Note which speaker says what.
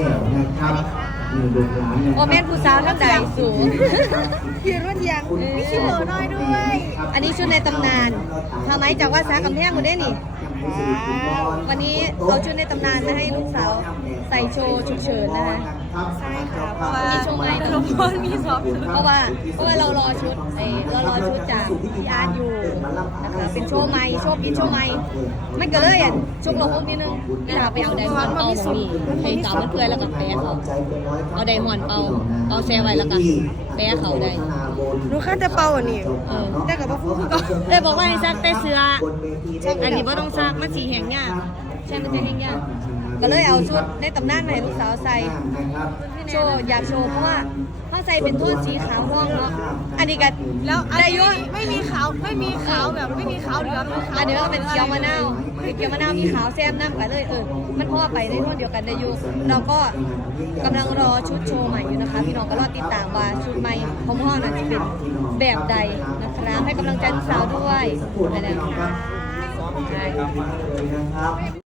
Speaker 1: นะครับ
Speaker 2: โอแม่นผู้สาวท่านใดสูง
Speaker 3: ยืนรุ่นยังมีคิวน้อยด้วย
Speaker 2: อันนี้ชุดในตำนานทำไมจากว่าสากำแพงหมดได้นี่วันนี้เอาชุดในตำนานมาให้ลูกสาวใส่โชว์ฉุกเฉินนะคะ
Speaker 3: ใช่ค่ะเพราะว่า
Speaker 2: มีโชว์ไหม
Speaker 3: ทุกคนมีซอฟต์
Speaker 2: เพราะว่าเรารอชุดจากพี่อาร์ตอยู่นะคะเป็นโชว์ใหม่โชว์ปิดโชว์ใหม่มันก็เลยชุกลงพวกนิดนึงนะคะไปเอาไดมอนด์เป่าตรงนี้ให้สาวมันเปื่อยแล้วก็แปะเขาเอาไดมอนด์เป่าแซ่ไว้แล้วก็แปะเขาได้
Speaker 3: รู้ค่าจะเป่าอันนี้แต่กับว่าพูดก็
Speaker 2: เลยบอกว่าให้ซักแต่เสื้ออันนี้ไม่ต้องซักมันสีแห้งยากใช่มันจะแห้งยากก็เลยเอาชุดในตำนานมาให้ลูกสาวใส่โชว์อยากโชว์เพราะว่าเขาใส่เป็นโทนสีขาวม่วงเนาะอันนี้ก็
Speaker 3: แล้วอัน
Speaker 2: ได้
Speaker 3: นี้
Speaker 2: ยุ่
Speaker 3: ไม่มีขาวแบบไม่มีขาวเหลือง
Speaker 2: อันนี้ก็เป็นเกี๊ยวมะนาวคือเกี๊ยวมะนาวมีขาวแซ่บน้ำกันเลยมันพ่อไปในโทนเดียวกันได้อยู่เราก็กำลังรอชุดโชว์ใหม่อยู่นะคะพี่น้องก็รอติดตามว่าชุดใหม่ของพ่อน่ะจะเป็นแบบใดนะครับให้กำลังใจลูกสาวด้วยอะไรนะคะ